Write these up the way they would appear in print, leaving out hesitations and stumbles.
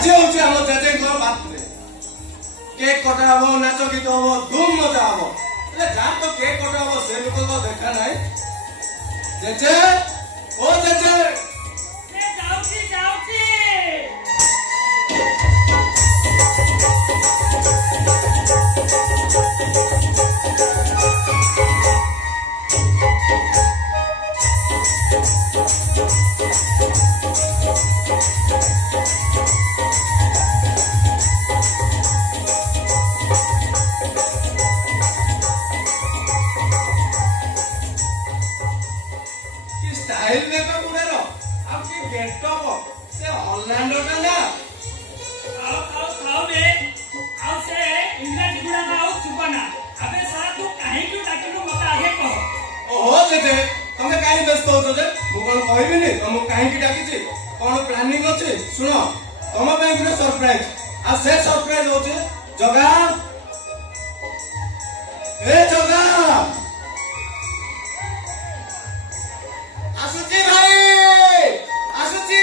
आज हूँ आम जेजे बार्थडे केक कटा हम नाच गीत हम धूम मजा हम जहाँ तो केक कटा हम से लोक तो देखा ना जेजे ओ जेजे स्टाइल देखो मुड़ेरो अब की गेटअप से ऑर्लैंडो का ना खाओ बे आओ से इंग्लैंड गुड़ा ना आओ चुपना अबे साला तू काहे क्यों डाकिलु मत आगे कह ओहो जेजे तमे काहे व्यस्त हो जे मु कोन कहबी नी तुम काहे की डाकी छी कोन प्लानिंग अछि सुनो तुम पे गुटे सरप्राइज आ से सरप्राइज होचे जगा ए जगा आसुची भाई आसुची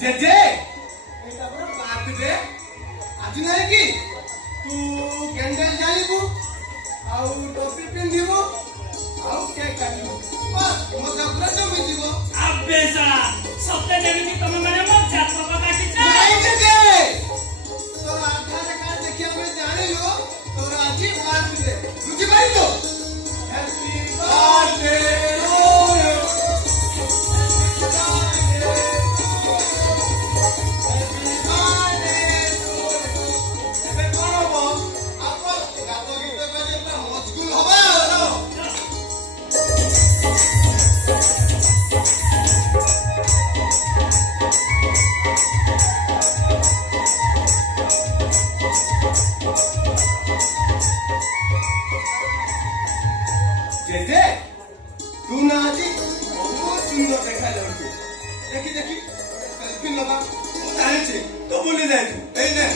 जेजे एटा पूरा बार्थडे आज नाही की तू कैंडल जालिबू आउ टोपी पिंदिबो आउ केक काटिबो बस मजा पूरा जमी दिबो अबे साला सत्य जेमिति तमे माने मजा प्रका काटी नाही जेजे तो आधार कार्ड देखिया मैं जानिलो तोर आज बार्थडे बुझि पाइलो हैप्पी बर्थडे जेजे तू ना आज बहुत सुंदर देखा जाउछु देखी देखी सेल्फी लगा चाहे छी तो भूली जाय तू एई ने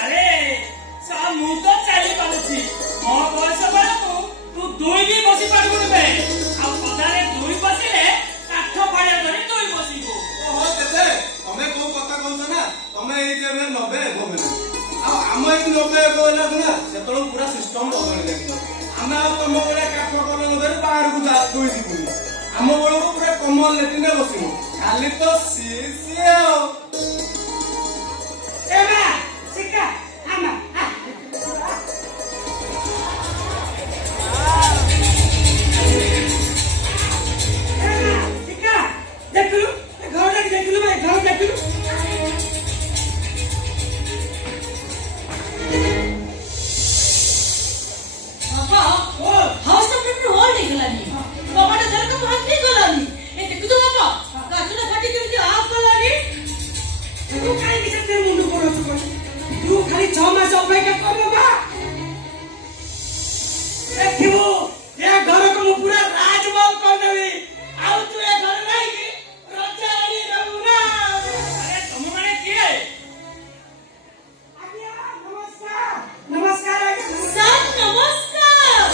अरे सा मु तो चली पाउछि मो बयस बेलकु तू दुई भी बसी पारबुनी बे आ पदारे दुई बसिले काठ पाड़िया धरी दुई बसिबो ओहो तेते तमे को कथा कहछ ना तमे एई जे 90 होबे आ हम एई 90 कहला ना सेतलो पूरा सिस्टम बदल गेल हम तम बेले काठ कल नदर बाहर को जा दुई दिबुनी हम बेलो पूरा कमल लेटिने बसिमु खाली तो सीसी एबा सिका आमा सिका देखलु घर देखलु भाई घर देखलु बाबा ओ हाउस ऑफ पेपर होल निकलानी बाबा ने जरा भाग निकलानी ए देखु तो बाबा काचुना फाटी के आप गलानी तू काहे किसे तेरे मुंडू पड़ो तू खाली 6 मास अपेक्षा कर बाबा देखिबो ए घर को मु पूरा राजमहल कर देबी आउ तू ए घर नहीं कि राजा रानी रहू ना अरे तुम माने के आज्ञा नमस्कार नमस्कार सर नमस्कार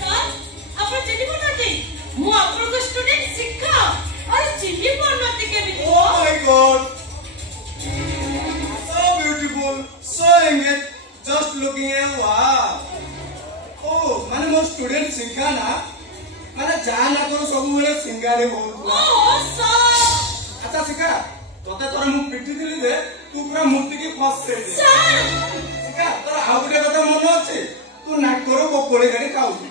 सर अपन चिट्ठी पठाते मु अपन को स्टूडेंट शिक्षा और चिट्ठी पढ़नते के भी Oh my God! So beautiful, so engaged, just looking at wow. Oh, माने मो स्टूडेंट शिखा ना माने जा ना करो सब बेले सिंगारे बहुत ओ सर अच्छा शिखा तोते तोरे मु पिटी दिली दे तू पूरा मूर्ति की फस से ସାର୍ ଶିଖା ତୋର ଆଉ ଗୋଟେ କଥା ମନେ ଅଛି ତୁ ନାକରୁ କୋକଳି ଗାଡ଼ି ଖାଉଛୁ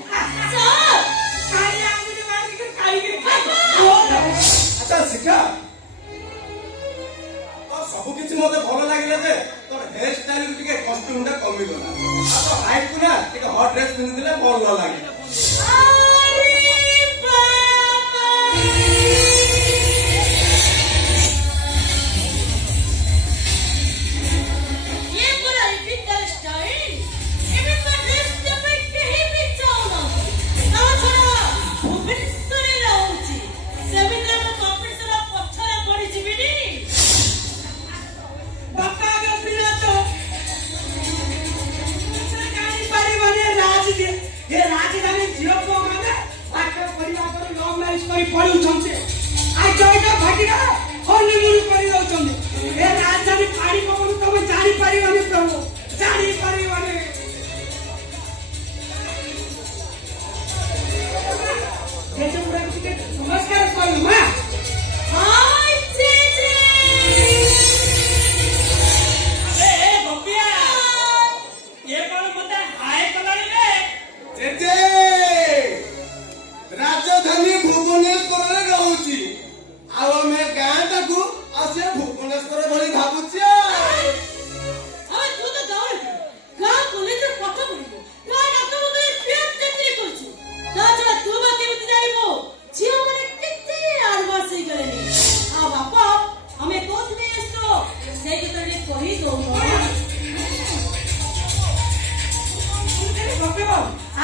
ସାର୍ କାଲି ଆଙ୍ଗୁଠି ମାରିକି ଖାଇକି ଆଚ୍ଛା ଶିଖା ତୋର ସବୁ କିଛି ମତେ ଭଲ ଲାଗିଲା ଯେ ତୋର ହେୟାର ଷ୍ଟାଇଲ ଟିକେ କଷ୍ଟ୍ୟୁମ ଟା କମିଗଲା ଆଉ ତୋ ହାଇଟ୍ କୁ ନା ଟିକେ ହଟ୍ ଡ୍ରେସ୍ ପିନ୍ଧିଥିଲେ ଭଲ ଲାଗେ ଆରେ ବାବା ये पूरा रिपीट कर स्टाइल एवं का ड्रेस जब कहीं भी चाहना ना छोड़ा भुवनेश्वर रहउची सेमिनार में कंपटीशन पछरा पड़ी जीविनी ବାପା ଆଗ ପିଲା ତ ଜାଣି ପାରିବନି ରାଜନୀତି ଏ ରାଜଧାନୀ ଝିଅ ପୁଅ ମାନେ ପାଠ ପଢିବା ପରେ ଲଭ ମ୍ୟାରେଜ କରି ପଳଉଛନ୍ତି ଆଉ ଜୟଟା ଭାଟିକା ହନିମୁନ କରି ଯାଉଛନ୍ତି ଏ ରାଜଧାନୀ ପାଣି ପବନ ତମେ ଜାଣିପାରିବନି ପ୍ରଭୁ ଜାଣିପାରିବନି ନମସ୍କାର କରୁ ମା हाय जेजे ए गोपिया ये कौन मुद्दा हाय कलानी रे ଜେଜେ ରାଜଧାନୀ ଭୁବନେଶ୍ୱରରେ ରହୁଛି ଆଉ ଆମେ ଗାଁଟାକୁ ଆଉ ସେ ଭୁବନେଶ୍ୱର ଭଳି ଭାବୁଛି अबे तू तो गाँव कॉलेज में पाठ पढ़िबो गाँ डॉक्टर मते पेट चाकरी करछु ता छड़ा तू बा केमिति जाइबो झियो माने केते आडवास हे गलेनी आ बापा हमें कोथ में एसो से के तने कहि दो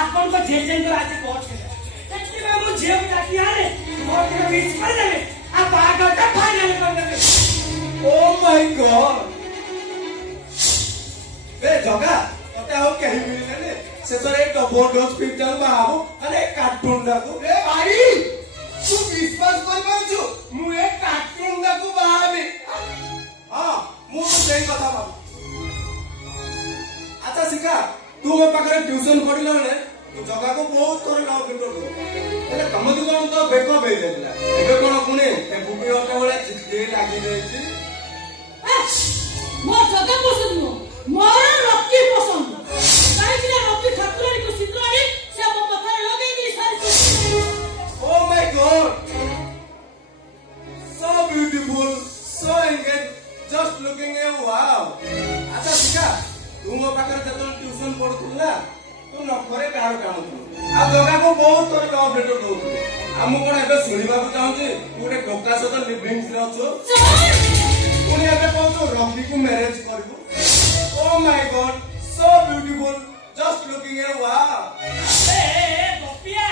ଆପଣଙ୍କ ଜେଜେଙ୍କର ଆଜି ଭୋଟ ଥିଲା ସେଥିପାଇଁ ମୁଁ ଝିଅକୁ ଡାକି ଆଣେ ଭୋଟରେ ମିସ୍ କରିଦେବେ ଆଉ ବାହାଘରଟା ଫାଇନାଲ କରିଦେବେ ଓ ମାଇ ଗଡ୍ ଏ ଜଗା ତତେ ଆଉ କେହି ମିଳିଲେନି ଶେଷରେ ଏ ଡବଲ ଡୋଜ୍ ପିକ୍ଚର ବାହାବୁ ମାନେ ଏ କାର୍ଟୁନଟାକୁ ଏ ଭାଇ ତୁ ବିଶ୍ୱାସ କରିପାରୁଛୁ ମୁଁ ଏ କାର୍ଟୁନଟାକୁ ବାହାବି ହଁ ମୁଁ ସେଇ କଥା ଭାବୁ ଆଚ୍ଛା ଶିଖା ତୁ ମୋ ପାଖରେ ଟ୍ୟୁସନ ପଢିଲା ବେଳେ ତୁ ଜଗାକୁ ବହୁତ ଥର ଲଭ୍ କରିଦେଲୁ ହେଲେ ତମ ଦି ଜଣ ତ ବେକଅପ୍ ହେଇଯାଇଥିଲା ଏବେ କଣ ପୁଣି ଏ ବୁବି ଅଟା ଭଳିଆ ଚିଠି ଲାଗିଯାଇଛି ମୋ ଜଗା ପସନ୍ଦ ନୁହଁ ମୋର ରକି ପସନ୍ଦ କାହିଁକି ନା ରକି ଠାକୁରାଣୀକୁ ସିନ୍ଦୁରାଣୀ ସେ ମୋ ପାଖରେ ଲଗେଇ ଦେଇ ସାରିଛି Oh my God! So beautiful, so engaged, just looking at wow. ଆଚ୍ଛା ଶିଖା ତୁ ମୋ ପାଖରେ ଯେତେବେଳେ ଟ୍ୟୁସନ ପଢୁଥିଲୁ ନା ତୁ ନଖରେ କାହାର ଟାଣୁଥିଲୁ ଆଉ ଜଗାକୁ ବହୁତ ଥର ଲଭ୍ ଲେଟର ଦଉଥିଲୁ ଆଉ ମୁଁ କଣ ଏବେ ଶୁଣିବାକୁ ଚାହୁଁଛି ତୁ ଗୋଟେ ଟୋକା ସହିତ ଲିଭିଂସରେ ଅଛୁ ପୁଣି ଏବେ କହୁଛୁ ରକିକୁ ମ୍ୟାରେଜ କରିବୁ oh my God so beautiful, just looking at wow. ଏ ଗୋପିଆ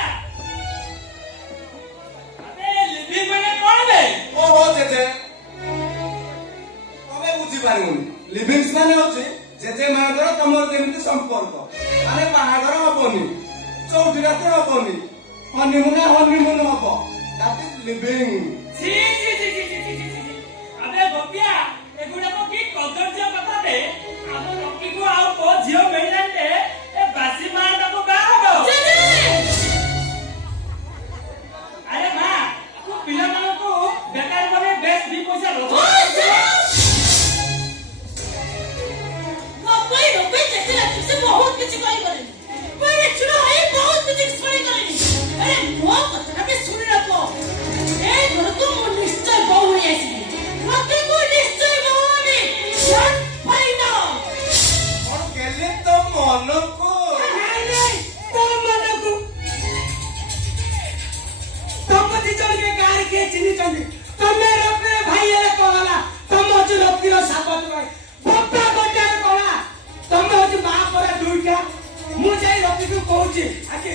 ଆବେ ଲିଭିଂ ମାନେ କଣ ବେ ଓହୋ ଜେଜେ ତମେ ବୁଝିପାରିବୁନି ଲିଭିଂସ ମାନେ ହଉଛି ଜେଜେ ମାଙ୍କର ତମର ଯେମିତି ସମ୍ପର୍କ ମାନେ ବାହାଘର ହବନି ଚଉଠି ରାତି ହବନି ହନିମୁନ ହବ ଦ୍ୟାଟ୍ ଇଜ ଲିଭିଂ ଛି ଛି ଛି ଛି ଛି ଛି ଛି ଛି। ଆବେ ଗୋପିଆ ଏଗୁଡାକ କି କଦର୍ଯ୍ୟ କଥା ବେ ଆମ ରକିକୁ ଆଉ କୋ ଝିଅ ମିଳିଲାନି ଏ ବାସି ମାର ତାକୁ ବାହା ହବ ଆରେ ମା ତୁ ପିଲାମାନଙ୍କୁ ବେକାର ମାନେ ବେଶ ଦି ପଇସା ରୋଜଗାର नब्बे जैसे लगती से बहुत कुछ करी करें पर ये चुना है बहुत कुछ करी करें अरे वो कतना पे सुन रखो ए घर को निश्चय बहु है ऐसी रखे को निश्चय बहु नहीं जान पाई ना और केले तो मनको नहीं तो मनकु तम दी जण के गार के चिनी चंदी तमे रखे भाई रे कोला तम जो लोकीर सापत भाई बप्पा गोटे कोला तमे होची मा परा दुईटा मु जाई रखी को कहूची आके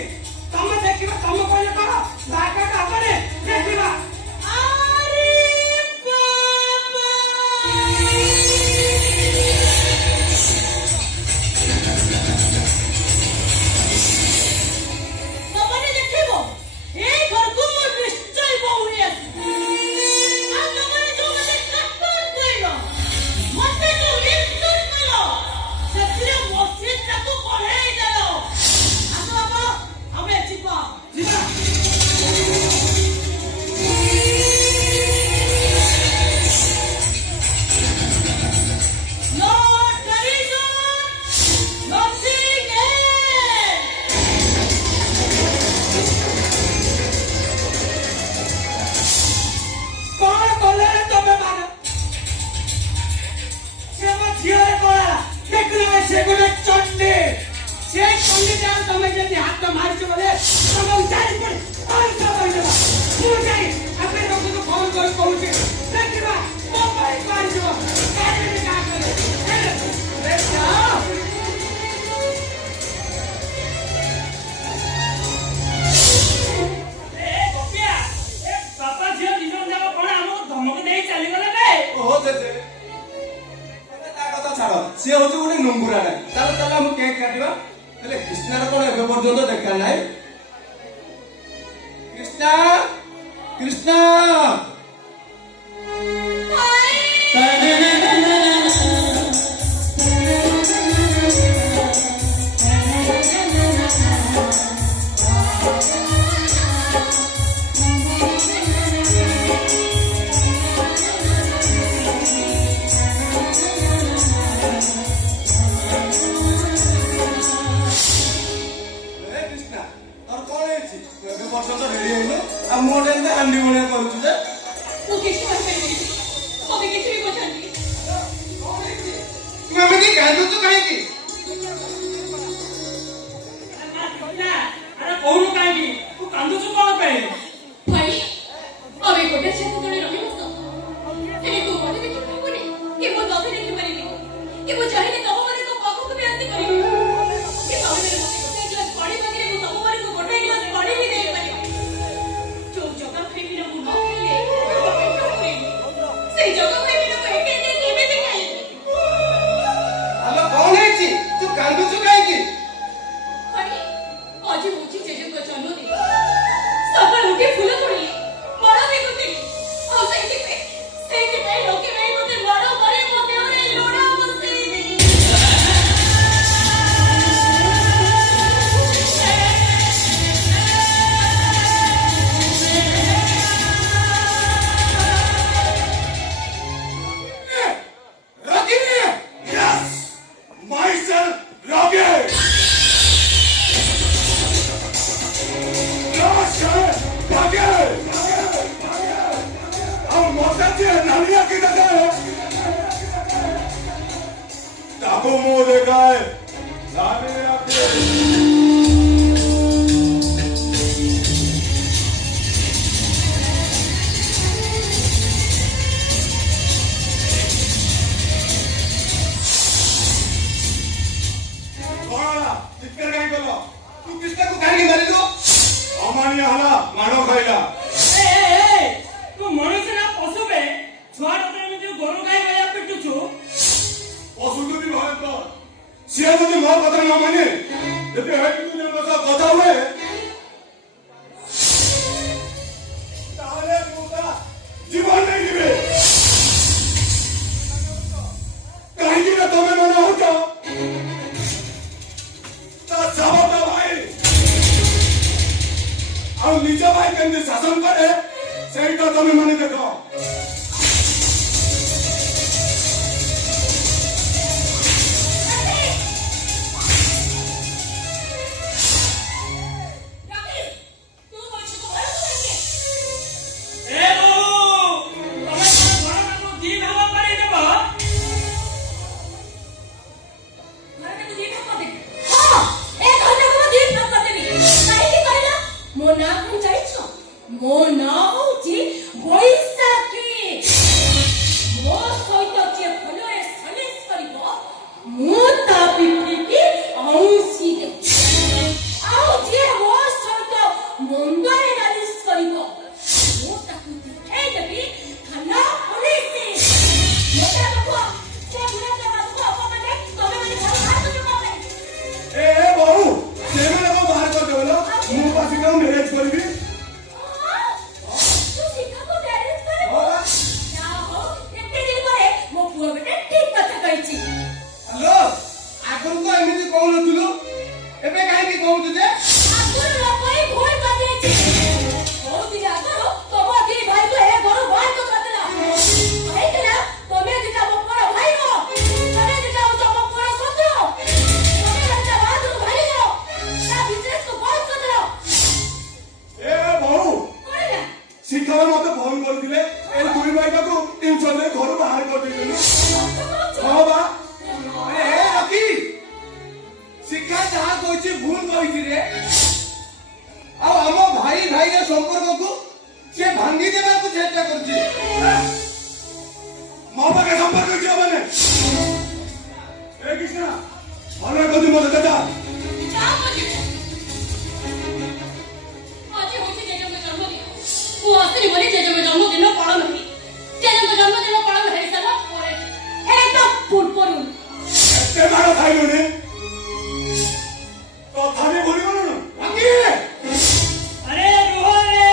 तमे देखिबा तम कहले कह बाका कापरे देखिबा अरे बाबा तमने देखिबो ए घर को निश्चय बहु है आ तमने जो मते कट्टर कइलो मते जो लिफ्टर कलो ସେଥିରେ ମସିନ ତାକୁ କଢେଇ ଦେଲ ଆସ ବାପା ଆମେ ଯିବା ଯିବା से पंडित तमे जति हाथ मारिछ बोले तमे उचारी पड़ और सब होइबा मु जाई आपे लोक को फोन कर कहूची देखिबा तो पाई पाइजो काहे का करे रे जाओ ओहो जे ता कथा छाड़ से होची गोटे नंबुरा नै ताले ताले हम केक काटिबा हेले कृष्णार कोन एबे पर्यंत देखा नै कृष्णा कृष्णा शासन करे सही तो तुम्हें माने देखो ମୋ ନାଁ ହଉଛି ବୈଶାଖୀ। ମନେ କହୁଛି ମୋ ସହିତ ଯା। ଆଜି ହଉଛି ଜେଜେଙ୍କ ଜନ୍ମଦିନ। ମୁଁ ଆସିଲି ବୋଲି ଜେଜେଙ୍କ ଜନ୍ମଦିନ ପାଳନ ହୁଏ। ଜେଜେଙ୍କ ଜନ୍ମଦିନ ପାଳନ ହେଇସାରିଲା ପରେ ଏକଦମ ପୂର୍ବରୁ ଏତେ ମାଡ଼ ଖାଇଲୁଣି ତଥାପି ଭୁଲିଗଲୁଣୁ ଭାଙ୍ଗି। अरे रुहो रे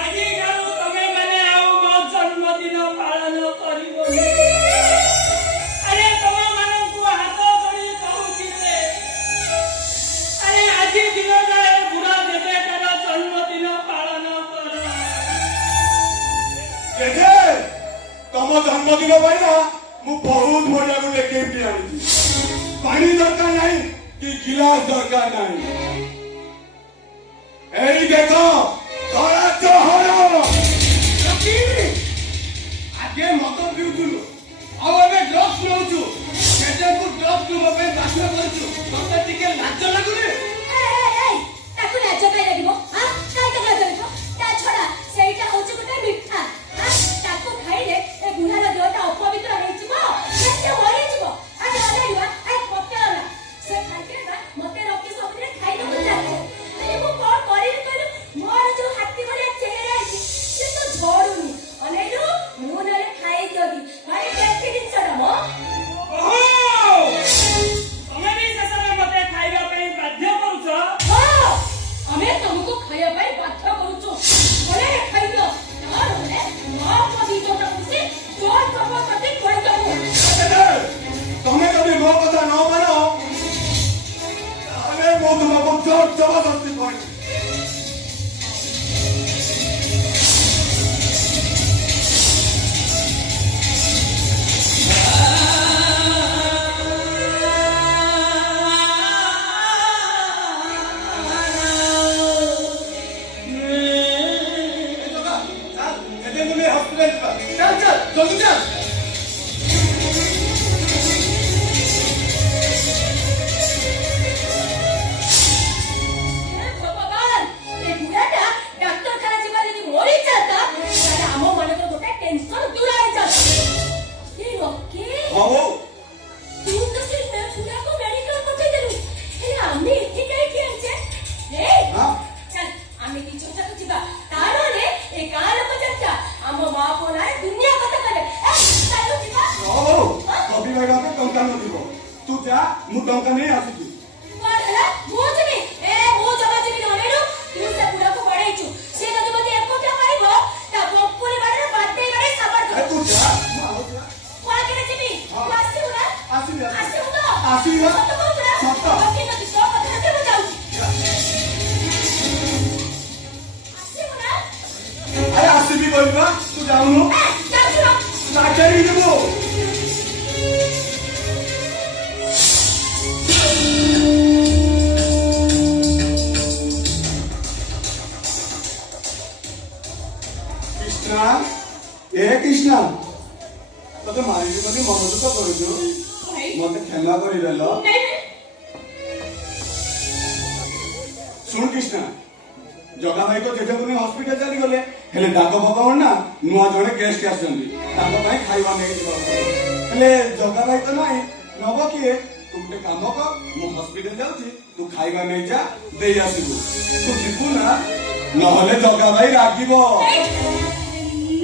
आजी ठारू तमे माने आउ मो जन्मदिन पालन करिबोनी। अरे तमे मानकु हाथ जोड़ी कहूची रे। अरे आजी दिन जाए बुढ़ा देबे तार जन्मदिन पालन कर। ଜେଜେ ତମ ଜନ୍ମଦିନ ପାଇଁ ନା ମୁଁ ବହୁତ ବଢିଆ ଗୋଟେ ଗିଫ୍ଟ ଆଣିଛି। ପାଣି ଦରକାର ନାହିଁ କି ଗିଲାସ ଦରକାର ନାହିଁ। ଏଇ ଦେଖ ଧଳା ଚହର। ଆଗେ ମଦ ପିଉଥିଲୁ ଆଉ ଏବେ ଡ୍ରଗ୍ସ ନେଉଛୁ। ଜେଜେଙ୍କୁ ଡ୍ରଗ୍ସ ନେବା ପାଇଁ ବାଧ୍ୟ କରୁଛୁ। ତତେ ଟିକେ ଲାଜ ଲାଗୁନି? ତାକୁ ଲାଜ କାଇଁ ଲାଗିବ? କାଇଁ ତାକୁ ଲାଜ ଲାଗିବ? ତା ଛଡା ସେଇଟା ହଉଛି ଗୋଟେ ମିଠା। ତାକୁ ଖାଇଲେ ଏ ବୁଢାର ଦେହଟା ଅପବିତ୍ର ହେଇଯିବ। ସେ ମରିଯିବ। ଅନେଇବ ପକେଇଲା ସେ ଖାଇଦେବା ମତେ ରଖି ସବୁଦିନ ଖାଇବାକୁ ଚାହୁଁଛି। ମୁଁ କଣ କରିବି କହିଲୁ? ମୋର ଯୋଉ ହାତୀ ଭଳିଆ ଚେହେରା ଅଛି ସେ ତ ଝଡୁନି। ଅନେଇଲୁ ମୁଁ ନହେଲେ ଖାଇଦେବି। ଭାରି ଟେଷ୍ଟି ଜିନିଷଟା ମୋ। ତମେ ବି ଶେଷରେ ମତେ ଖାଇବା ପାଇଁ ବାଧ୍ୟ କରୁଛ। ଆମେ ତମକୁ ଖାଇବା ପାଇଁ ବାଧ୍ୟ କରୁଛୁ। ବଳେ ଖାଇଦିଅ। ନହେଲେ ମୋ ଦିଜଟା ଖୁସି ତୋର ତମ ପ୍ରତି କହିଦବୁ। ତମେ ଯଦି ମୋ କଥା ନ ମାନ ତାହେଲେ ମୁଁ ତୁମକୁ ଜୋର ଜବରଦସ୍ତି କରିବି। ଜେଜେଙ୍କୁ ନେଇ ହସ୍ପିଟାଲ ଯିବା। ଚାଲ ଚାଲ ଜଲ୍ଦି ଚାଲ। ଭଗବାନ ଏ ବୁଢାଟା ଡାକ୍ତରଖାନା ଯିବା ଯଦି ମରିଯାଆନ୍ତା ତାହେଲେ ଆମ ମାନଙ୍କର ଗୋଟେ ଟେନସନ ଦୂର ହେଇଯାନ୍ତା। ଏ ରକି ହଁ ବୋଉ ତୁ ତ ସେ ବୁଢାକୁ ମେଡିକାଲ ପଠେଇଦେଲୁ। ହେଲେ ଆମେ ଏଠି କାହିଁକି ଆଇଛେ? ହଁ? ଚାଲ ଆମେ ଦି ଜଣ ଯାକ ଯିବା। ତାହେଲେ ଏ ଗାଁ ଲୋକ ଜାଣିତା ଆମ ମା ପୋଲାରେ ଦୁନିଆ କଥା କହିବେ। ଚାଲୁ ଯିବା। ହଉ କବି ଭାଇ ପାଖରେ ଟଙ୍କା ନଥିବ। ତୁ ଯା ମୁଁ ଟଙ୍କା ନେଇ ଆସୁଛି। କଣ ହେଲା? ମୁଁ ଯିବି? ମୁଁ ଜମା ଯିବି ନ ନେଲୁ। ତୁ ସେ ବୁଢାକୁ ବଢେଇଛୁ। ସେ ଯଦି ମତେ ଏକୁଟିଆ ମାରିବ ତା ବଙ୍କୁଳି ବାଡରେ ବାଡେଇ ବାଡେଇ ସାବାଡ ଆରେ ତୁ କରିବ। ଯା ମୁଁ ଆଉଛି ବା। ମୁଁ ଆଗରେ ଯିବି। ତୁ ଆସିବୁ ନା? ଆସିବି ଆସିବୁ ତ? ଆସିବି ବା। ସତ କହୁଛୁ ନା? ସତ। ଠିକ ଅଛି, ତୋ କଥା ଯଦି ମୁଁ ଯାଉଛି। ଆସିବୁ ନା? ଆରେ ଆସିବି କହିବା ତୁ ଯାଉନୁ। ଯାଉଛୁ ନା? ଚାକିରି ଯିବୁ। କୃଷ୍ଣା ଏ କୃଷ୍ଣା ତତେ ମାରିବି ବୋଲି ମନ ଦୁଃଖ କରୁଛୁ। ମତେ କ୍ଷମା କରିଦେଲ। ନାଇଁ ଶୁଣ କୃଷ୍ଣା ଜଗା ଭାଇ ତ ଜେଜେଙ୍କୁ ନେଇ ହସ୍ପିଟାଲ ଚାଲିଗଲେ। ହେଲେ ଡାକ ଭଗବାନ ନା ନୂଆ ଜଣେ ଗେଷ୍ଟ ଆସିଛନ୍ତି। ତାଙ୍କ ପାଇଁ ଖାଇବା ନେଇକି ଯିବାକୁ ପଡିବ। ହେଲେ ଜଗା ଭାଇ ତ ନାହିଁ ନବ କିଏ? ତୁ ଗୋଟେ କାମ କର ମୁଁ ହସ୍ପିଟାଲ ଯାଉଛି ତୁ ଖାଇବା ନେଇ ଯା ଦେଇ ଆସିବୁ। ତୁ ଯିବୁ ନା? ନହେଲେ ଜଗା ଭାଇ ରାଗିବ।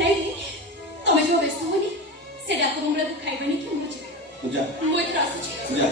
ନାଇଁ ତମେ ଯୋଉ ବ୍ୟସ୍ତ ହୁଅନି। ସେ ଡାକ ବଙ୍ଗଳାକୁ ଖାଇବନି କି ମୁଁ ଯିବି। ତୁ ଯା ମୁଁ ଏଥର ଆସୁଛି। ଯା।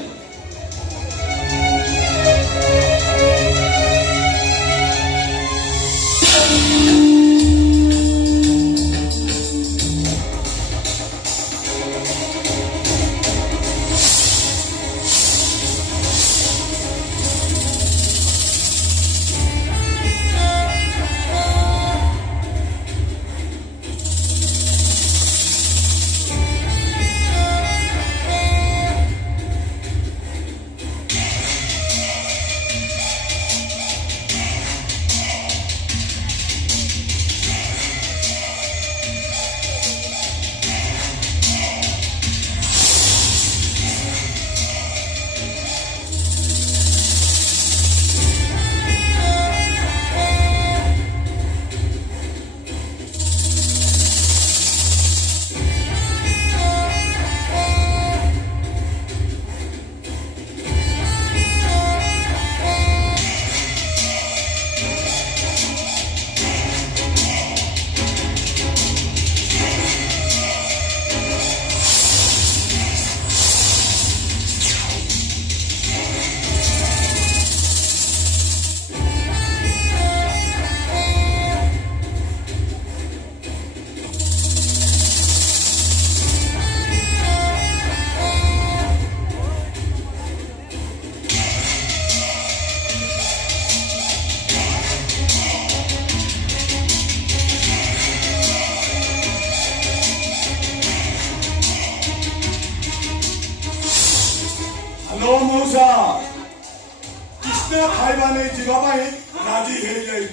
मौसा कृष्ण खाइबा नहीं जीवाई राजी हो जाइए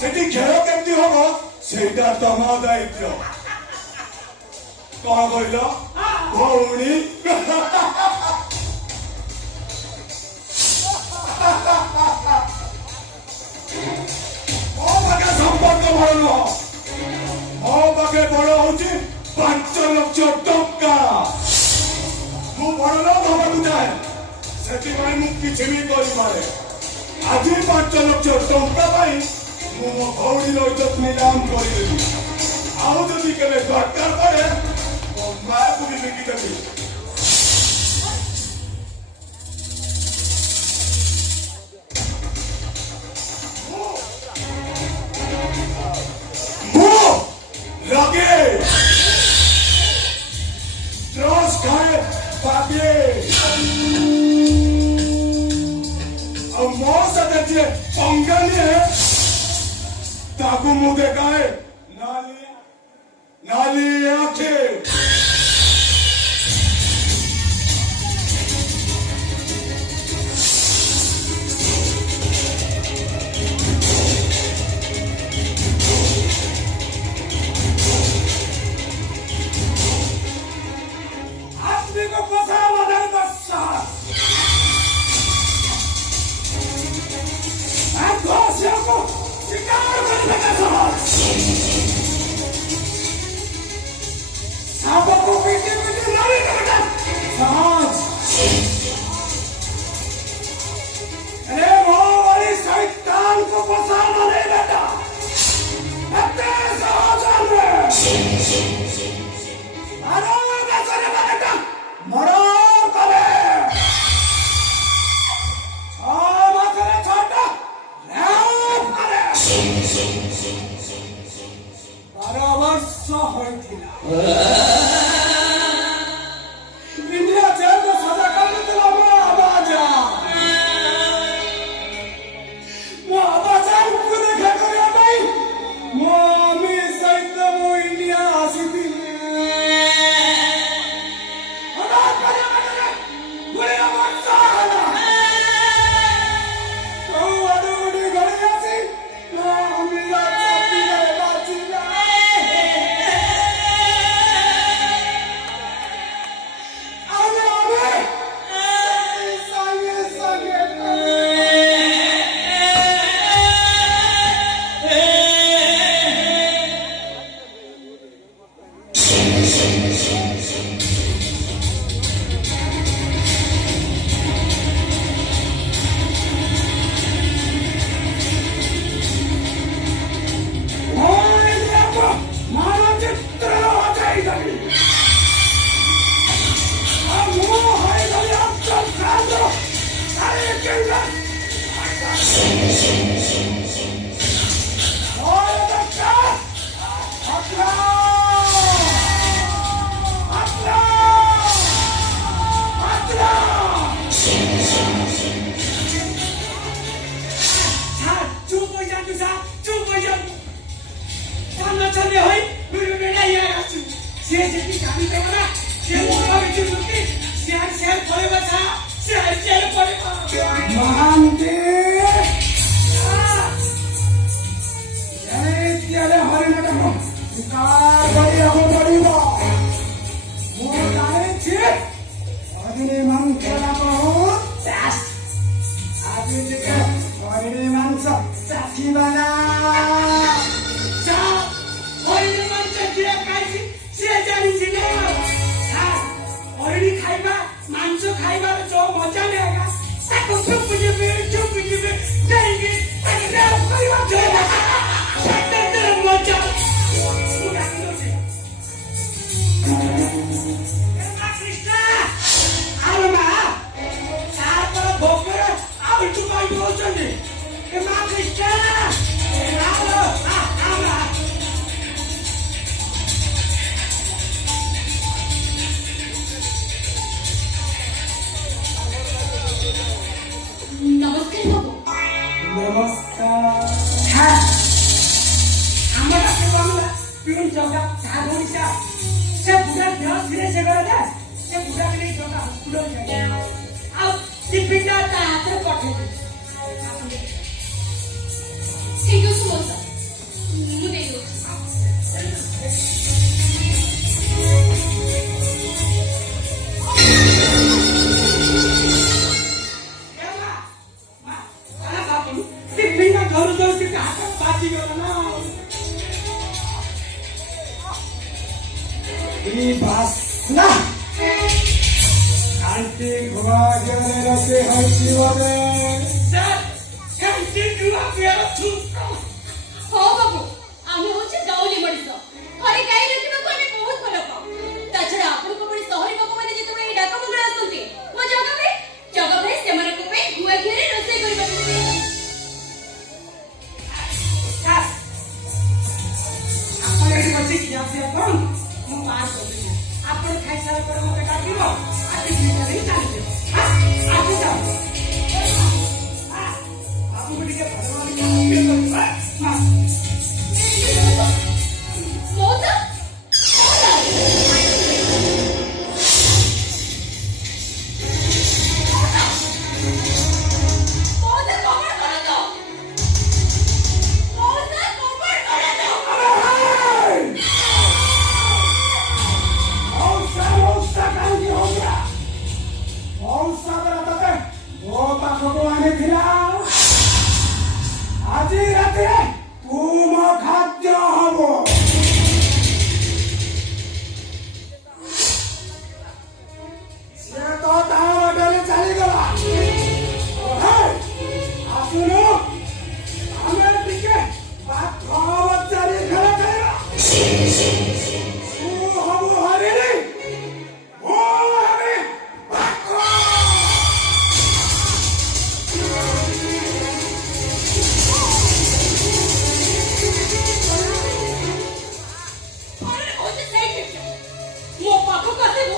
सेठी खेल केमती हम सेटा तम दायित्व कौन कहल भौणी संपर्क बड़ नुह मो पाखे बड़ हूँ 5 लाख टंका मु बड़ लोक हवाक चाहे से किसी भी करे आज 5 लाख टंका मु मो भौणी इज्जत निलाम करदेवी आउ जदि केवे दरकार पड़े मो माँ को भी बिकिदेवी लगे ड्रग्स खाए पापी और मौत से पंगा नहीं है ताकू मुंह देखाए नाली नाली आंखें ଟିଫିନଟା ତା ହାତରେ ପଠେଇଦେବି। ଠିକ ଅଛି ମଉସା, ମୁଁ ଦେଇଦେଉଛି। ଟିଫିନଟା ଧରୁ ଧରୁ ଟିକେ ହାତ ବାଜିଗଲା ନା। ବାସ୍ନା ଆଣ୍ଟି ଘୋଡ଼ା ଗେଲେ ରଖେ ହଇଛି ବୋଲେ ଏମିତି ଘୋଡ଼ା ଗେଲେ ସୁସ୍ଥ। ହଁ ବାବୁ, ଆମେ ହଉଛି ଗାଉଁଲି ମଣିଷ। ଘରେ ଗାଈ ରଖିବାକୁ ଆମେ ବହୁତ ଭଲ ପାଉ। ତାଛଡା ଆପଣଙ୍କ ଭଳି ସହରୀ ଲୋକମାନେ ଯେତେବେଳେ ଏଇ ଡାକ ବଙ୍ଗଳା ଆସନ୍ତି, ମୋ ଜଗା ଭାଇ ସେମାନଙ୍କ ପାଇଁ ଗୁଆ ଘିଅରେ ରୋଷେଇ କରିବାକୁ ଦିଏ। ଆପଣ ଏଠି ବସିକି ଯାଉଥିବା କଣ ମୁଁ ପାସ୍ କରିବି। ଆପଣ ଖାଇସାରିଲା ପରେ ମତେ ଡାକିବ, ଆଜି ଭିତରେ ହିଁ ଚାଲିଯିବ। ଆଜି ଯାଅ ବାବୁକୁ ଟିକେ ଭଲ ମଉସା, ଆଜି ରାତିରେ ତୁମ ଖାଦ୍ୟ ହବ। ସେ ତ ତା ବାଟରେ ଚାଲିଗଲା। ଆସୁନୁ ଆମେ ଟିକେ ଭାତ ଚାରି ଖେଳ ଖେଳିବା। ତୁ ହବୁ ହରିଣୀ, ମୁଁ ହେବି ଭାତ। ମୋ ପାଖକୁ ଆସିବୁ,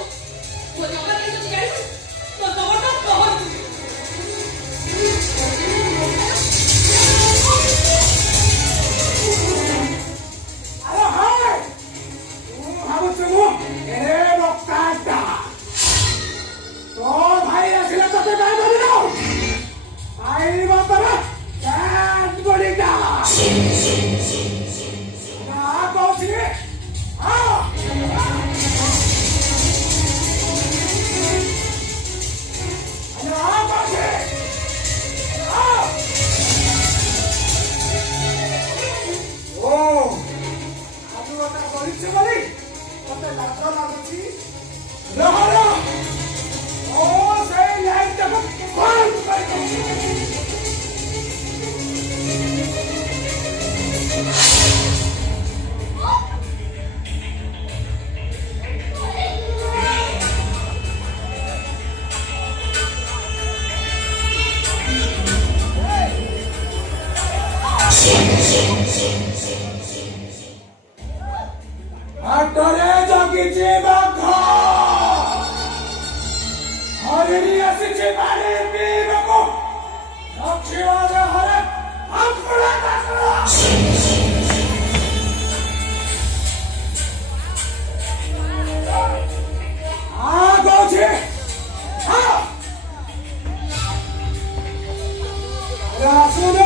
ମୋ ଜଗା ଭାଇ ଯଦି ଜାଣିବୁ ତ ଦବଟା କହନ୍ତୁ। ଆରେ ହାୟ, ତୁ ଭାବୁଛୁ ମୁଁ ଏରେ ବକ୍ତାଟା? ତୋ ଭାଇ ଆସିଲେ ତତେ କାହିଁ ଧରିବ? ଆଇବ ତୋର କ୍ୟାଟ୍ ବଡିଟା। ନା କହୁଛି ହଁ। ହାଟରେ ଜଗିଛି ବାଘ, ହରିଣୀ ଆସିଛି ପାଣି ପିଇବାକୁ। ଦକ୍ଷିଣରେ ହରେ ଆଙ୍କୁଳା କାକୁଳା। କହୁଛି ଆସୁନ।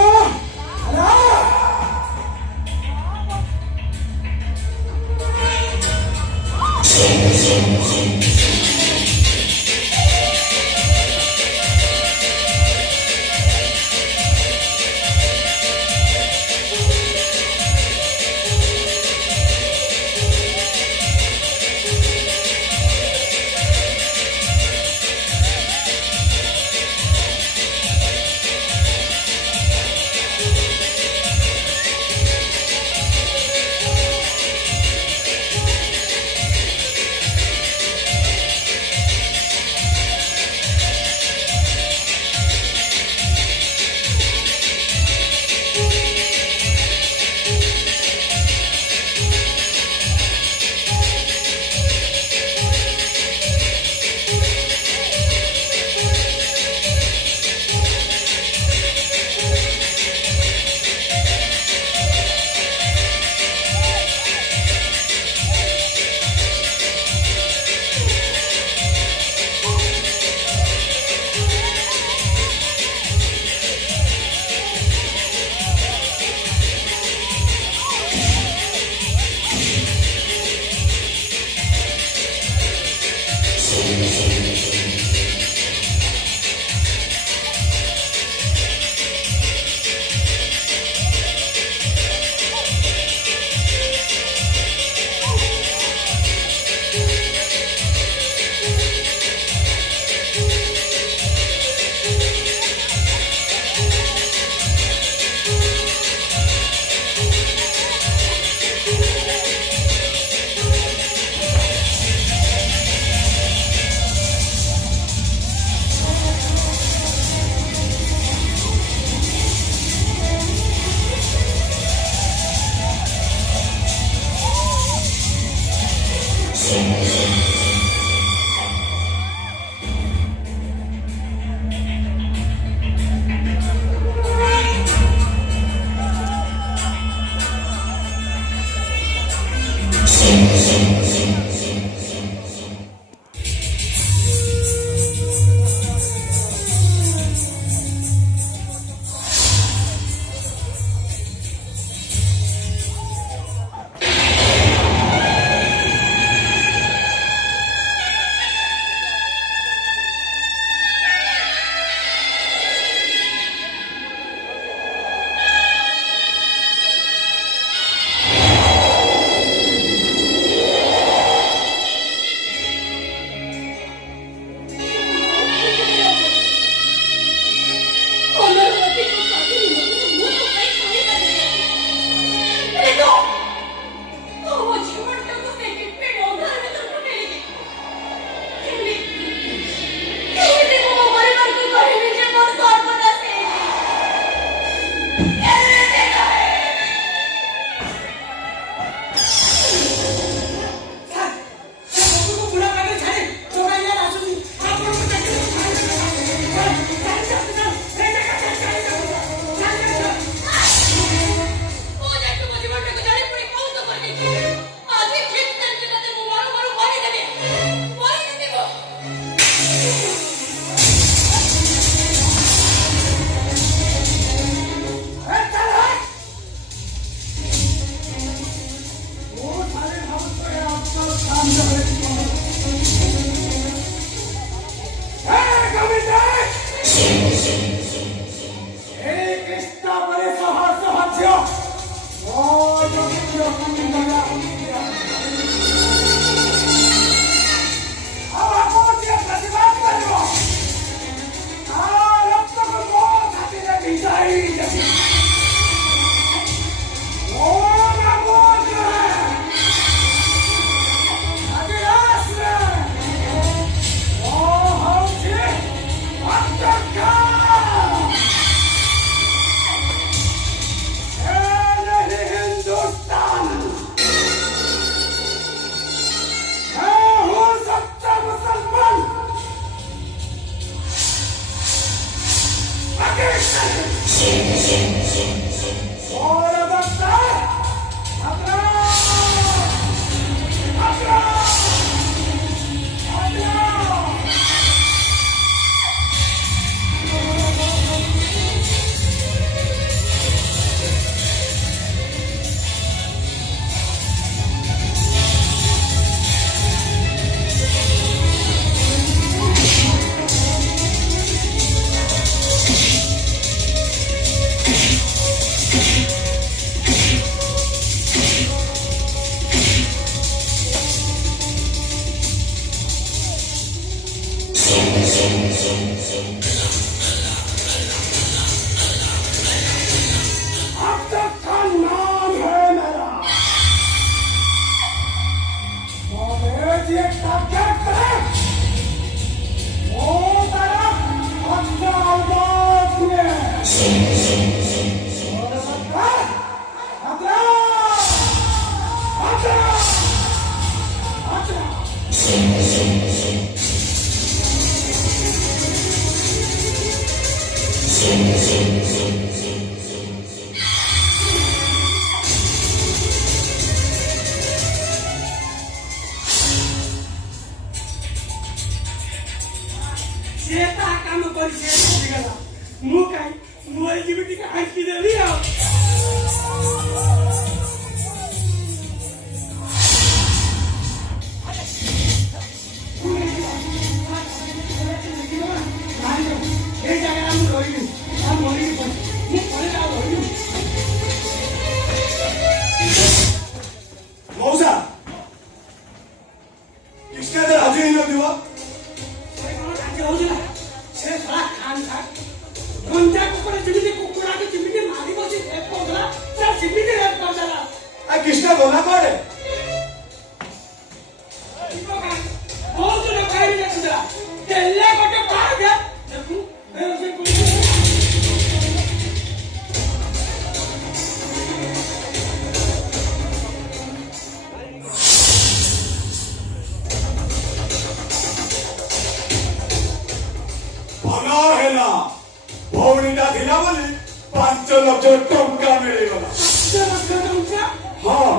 हाँ,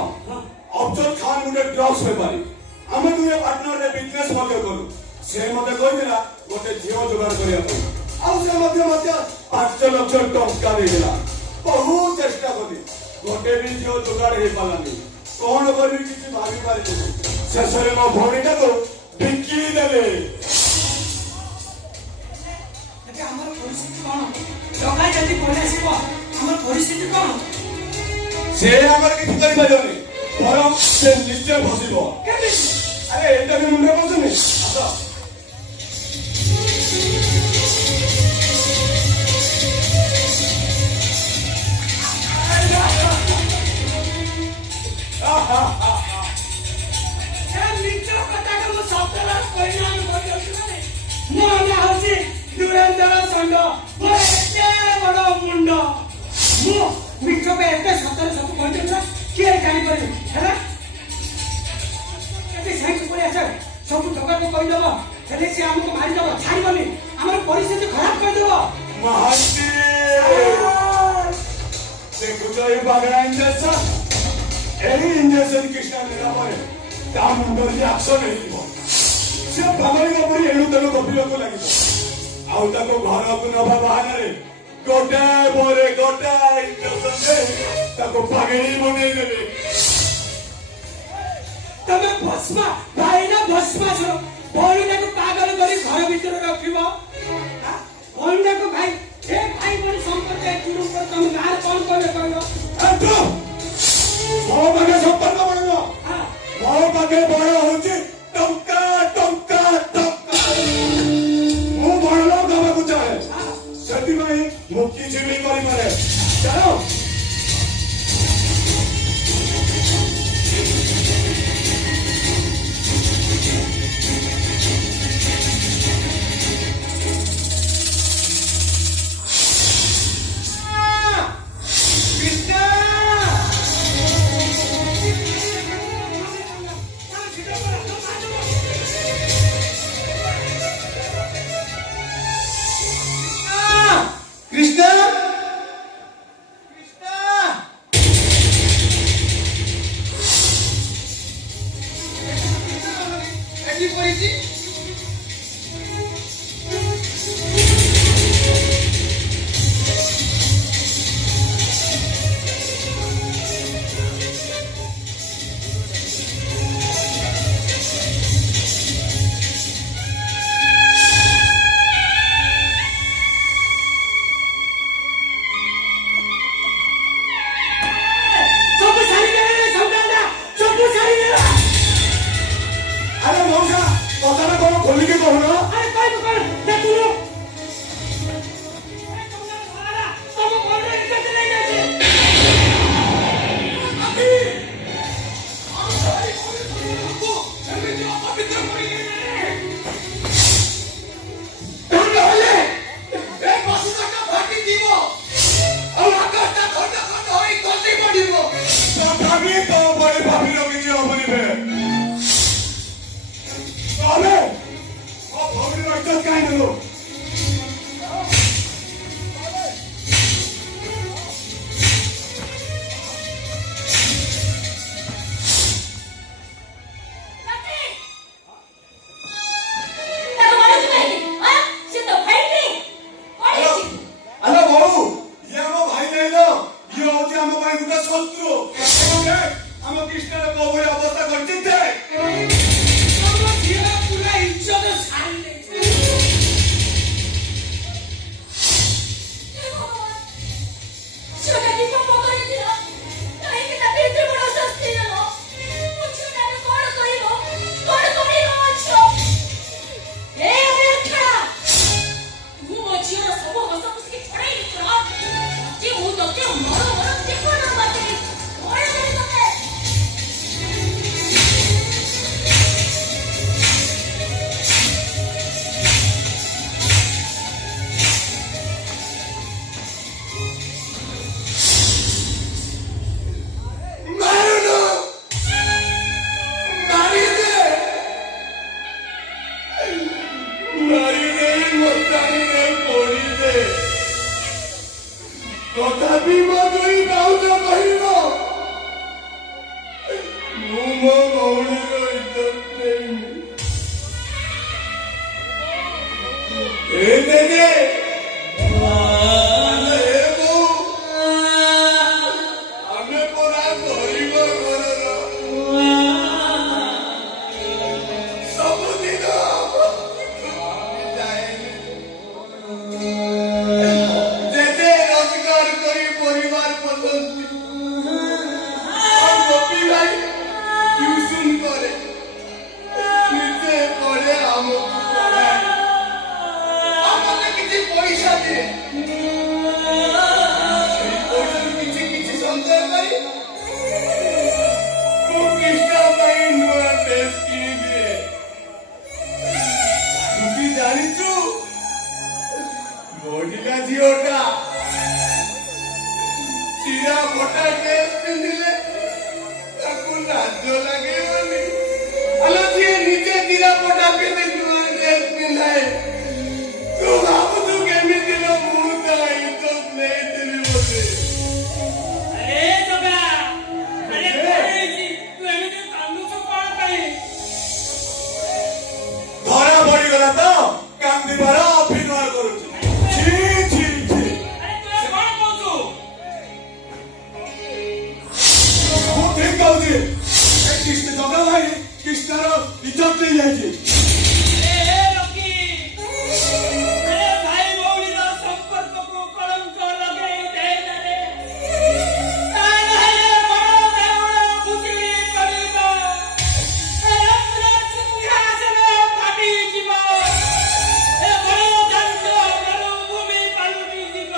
अफजल खान गोटे ड्रग्स बेपारी आम दुए पार्टनर बिजनेस करूँ से मत कहला गोटे झील जोगाड़ करने 5 लाख टंका देला बहुत चेष्टा करी गोटे भी झील जोगाड़ हो पारानी कौन करी किसी भावी पारि शेष में मो भौणीटा को बिकी देले আমার পরিস্থিতি কোন জগা যদি পড়ে আসিব আমার পরিস্থিতি কোন से आमर किसी करि पारनी बरम से निश्चय फसिबो अरे एटा भी मुंडे बसनी सब टका को कहीदेव हेले से हमको मारिदेव छाड़बनी आम परिस्थिति खराब करदेव महांती देखुच ये बागड़ा इंजेक्शन एही इंजेक्शन कृष्ण नेला परे ता मुंडर रिएक्शन हेइबो से भागरी गपरी एणु तेणु गपिବାକୁ লাগিব आउ ताको घरକୁ नभा बाहानारे गोटे इंजेक्शन दे ताको पागली बनेई देबे तमे भस्मा भाई ना भस्मा छो भौणीटा को पागल करी घर भीतर रखिबो भौणीटा को भाई ए भाई बड़ी संपर्क है तुम पर तुम गार कौन करे कहलो अंतो मो पागे संपर्क बढलो मो पागे बड़ होची टंका टंका टंका मो बड़लो गबाकू चाहे सेति भाई मुक्ति जीवी करी मारे चलो কথা କାହାକୁ ଇଜ୍ଜତ ଦେଇନି। ଏ ଦେଦେ ଏ ବୋଉ, ଆମେ ପରା ଗରିବ ଘରର। ସବୁଦିନ ଯାଏନି। ଯେତେ ରୋଜଗାର କରି ପରିବାର ପୋଷନ୍ତି, ଆଉ ଗୋପୀ ଭାଇ ଟ୍ୟୁସନ କରେ, ନିଜେ ପଢେ, ଆମକୁ ପଢାଏ, ଆମକୁ କିଛି ପଇସା ଦିଏ। ସେଇ ପଇସାରୁ କିଛି କିଛି ସଞ୍ଚୟ କରି ମୁଁ କୃଷ୍ଣ ପାଇଁ ନୂଆ ଡ୍ରେସ୍ କିଣିଦିଏ। ତୁ ବି ଜାଣିଛୁ ବଢିଲା ଝିଅଟା ଚିରା ଫଟା ଡ୍ରେସ୍ ପିନ୍ଧିଲେ ତାକୁ ଲାଜ ଲାଗିବନି। ଆଲୋ ଯିଏ ନିଜେ ଚିରା ଫଟା ପିନ୍ଧି ନୂଆ ଡ୍ରେସ୍ ପିନ୍ଧାଏ, ତୁ ଭାବୁଛୁ କେମିତି ଲୋ ମୁଁ ତା ଇଜ୍ଜତ ନେଇଥିଲି ବୋଧେ। ଆରେ ଜଗା, ଆରେ କଣ ହେଇଛି? ତୁ ଏମିତି କାନ୍ଦୁଛୁ କଣ ପାଇଁ? ଧରା ପଡିଗଲା ତ କାନ୍ଦିବାର ଅଭିନୟ କରୁଛି। ଛି ଛି ଛି, ଆରେ ତୁ ଏ କଣ କହୁଛୁ? ମୁଁ ଠିକ କହୁଛି। ଏ କୃଷ୍ଣ ଜଗା ଭାଇ କୃଷ୍ଣର ଇଜ୍ଜତ ନେଇଯାଇଛି। ଏ ରକି, ଆରେ ଭାଇ ଭଉଣୀର ସମ୍ପର୍କକୁ କଳଙ୍କ ଲଗେଇ ଦେଇନାରେ। ତା ନହେଲେ ବଡ଼ ଦେଉଳ ଭୁଷୁଡ଼ି ପଡ଼ିବ। ଏ ରତ୍ନ ସିଂହାସନ ଫାଟିଯିବ। ଏ ବଡ଼ ଦାଣ୍ଡ ମରୁଭୂମି ପାଲଟିଯିବ।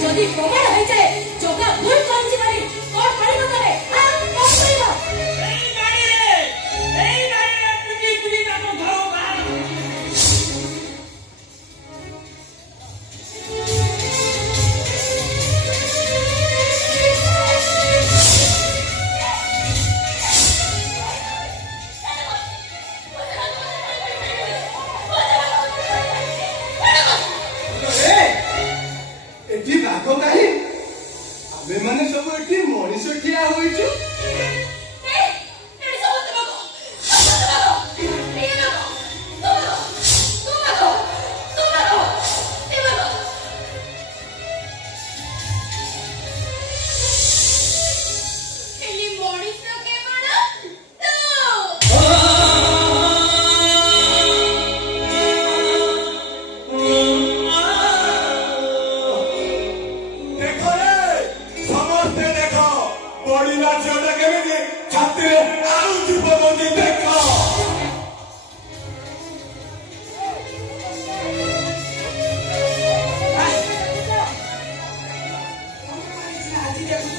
ଯଦି ପ୍ରମାଣ ହେଇଯାଏ ଜଗା ଭୁଲ କରିଛି ମାନେ କଣ କରିବ ତମେ? କଣ କରିବ? ଏଇ ଗାଡ଼ିରେ ପିଟି ପିଟି ତାକୁ ଘରୁ ବାହାର। ଏଠି ବାଘ କାହିଁ? ଆମେମାନେ ସବୁ ଏଠି ମଣିଷ ଠିଆ ହୋଇଛୁ। ଦେଖ ରେ, ସମସ୍ତେ ଦେଖ, ବଢିଲା ଝିଅଟା କେମିତି ଛାତିରେ ଆଳୁ ଯିବ ବୋଲି ଦେଖ। ଆଜି ଦେଖୁଛ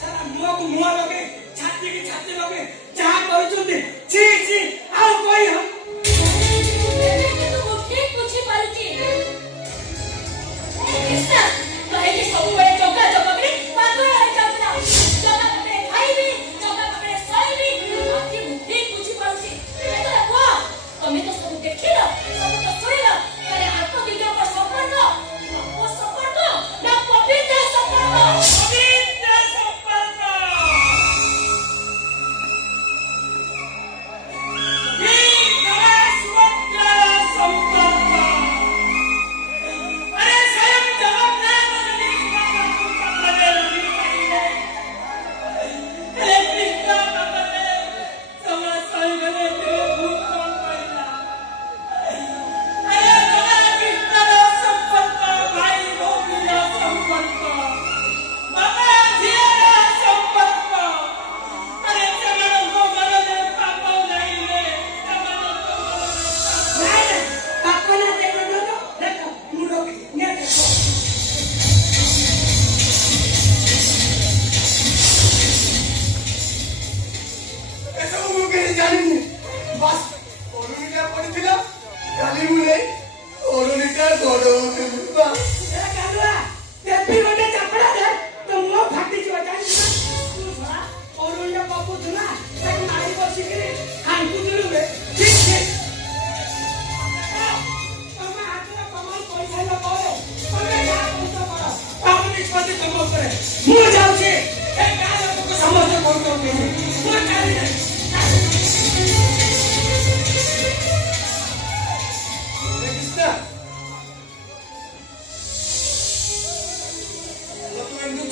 ସାରା ମୁହଁକୁ ମୁହଁ ଲଗେଇ, ଛାତିକି ଛାତି ଲଗେଇ ଯାହା କରିଛନ୍ତି, ଛି ଛି, ଆଉ କହି ହବ? ସବୁବେଳେ ଜଗା ଜଗା ବୋଲି ପାଗଳ ହେଇଯାଉଥିଲା। ଜଗା ପାଖରେ ଖାଇବି, ଜଗା ପାଖରେ ଶୋଇବି। ଆଜି ମୁଁ ଠିକ ବୁଝିପାରୁଛି। ତମେ ତ ସବୁ ଦେଖିଲ, ସବୁ ତ ଶୁଣିଲ, ତାହେଲେ ଆତ୍ମବିଜ୍ଞ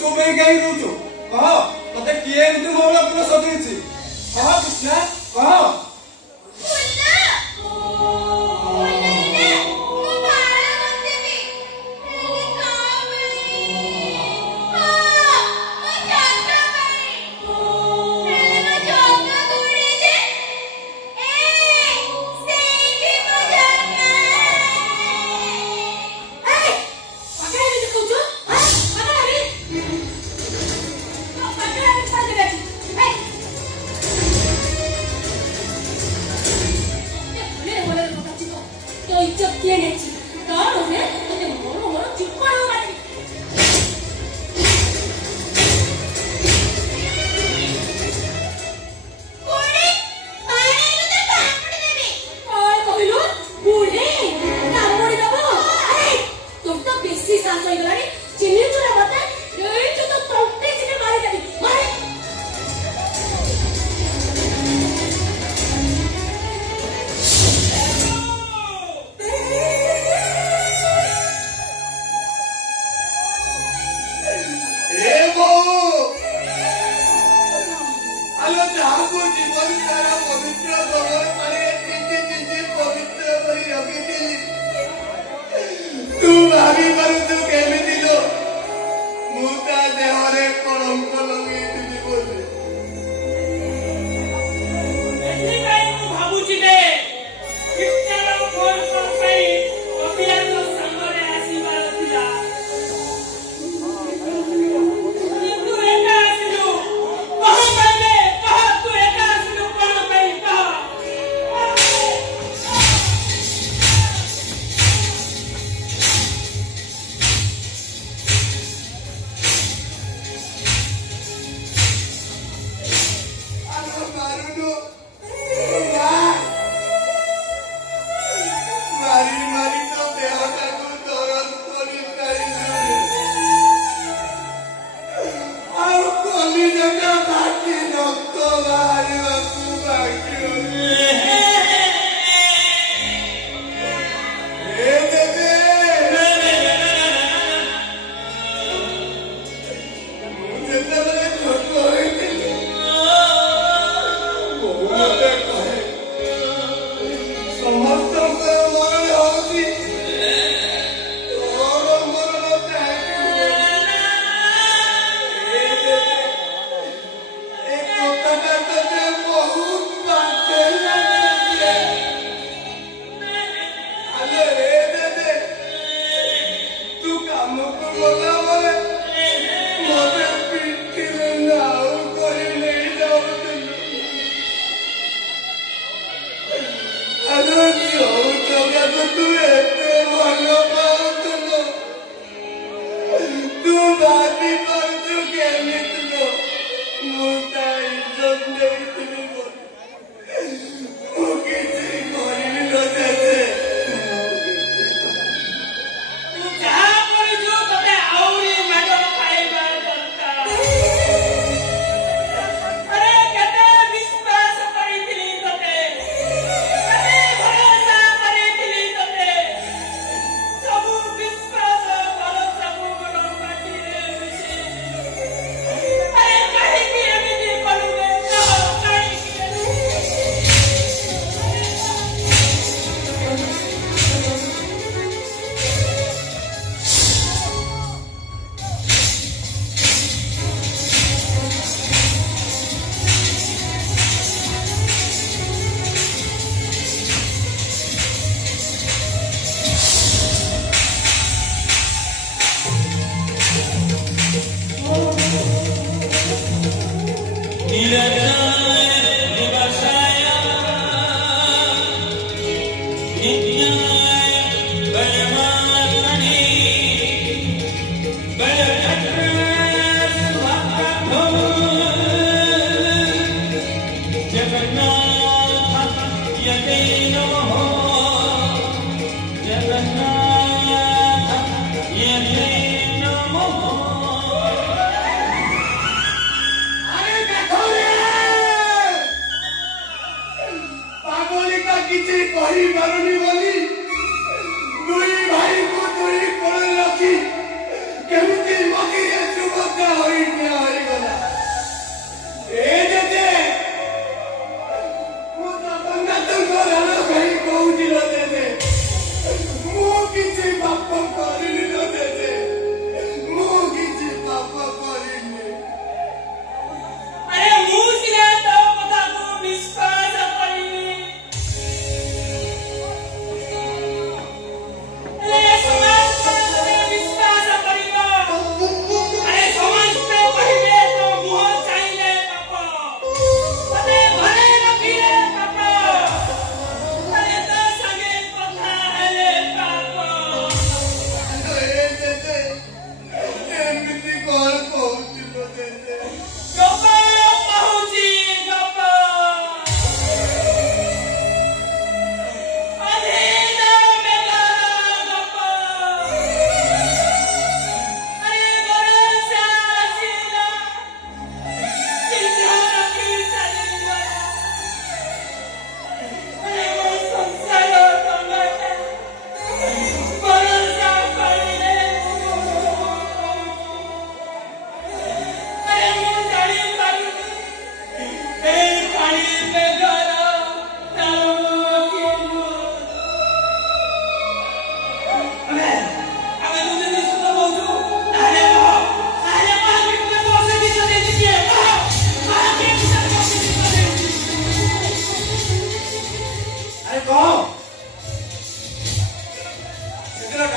ଚୁପ ହେଇ କାହିଁ ରହୁଛୁ କହ ତତେ କିଏ ଏମିତି ମଉଳା ଫୁଲ ସଜେଇଛି କହ କୃଷ୍ଣା କହ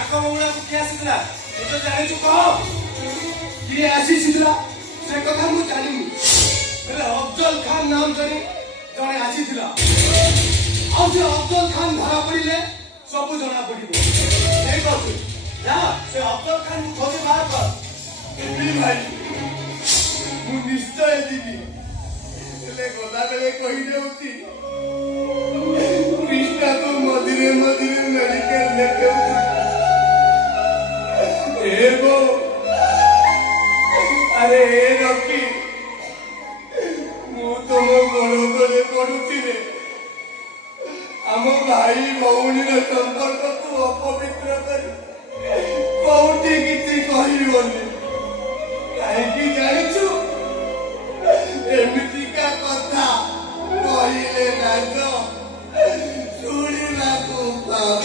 ଡାକ ବଉଳା କିଏ ଆସିଥିଲା ତୁ ତ ଜାଣିଛୁ କହ କିଏ ଆସିଥିଲା ସେ କଥା ମୁଁ ଜାଣିନି। ହେଲେ ଅଫଜଲ ଖାନ ନାମ ଜଣେ ଆସିଥିଲା ଆଉ ସେ ଅବଦୁଲ ଖାନ ଧରା ପଡ଼ିଲେ ସବୁ ଜଣା ପଡିବ। ଠିକ ଅଛି ଯା ସେ ଅଫଜଲ ଖାନ ଖୋଜି ବାହାର କର। ଯିବି ଭାଇ, ମୁଁ ନିଶ୍ଚୟ ଯିବି। ହେଲେ ଗଲାବେଳେ କହିଦେଉଛି କୃଷ୍ଣା ତ ମଝିରେ ମଝିରେ ମେଡିକାଲ ଦେଖାଉଛି। ଆରେ ଏ ରକି, ମୁଁ ତମ ଗୋଡ଼ ତଳେ ପଡୁଛି ରେ। ଆମ ଭାଇ ଭଉଣୀର ସମ୍ପର୍କ ତୁ ଅପବିତ୍ର କରି କୋଉଠି କିଛି କହିବନି। କାହିଁକି ଜାଣିଛୁ? ଏମିତିକା କଥା କହିଲେ ଲାଜ, ଶୁଣିବାକୁ ପାପ।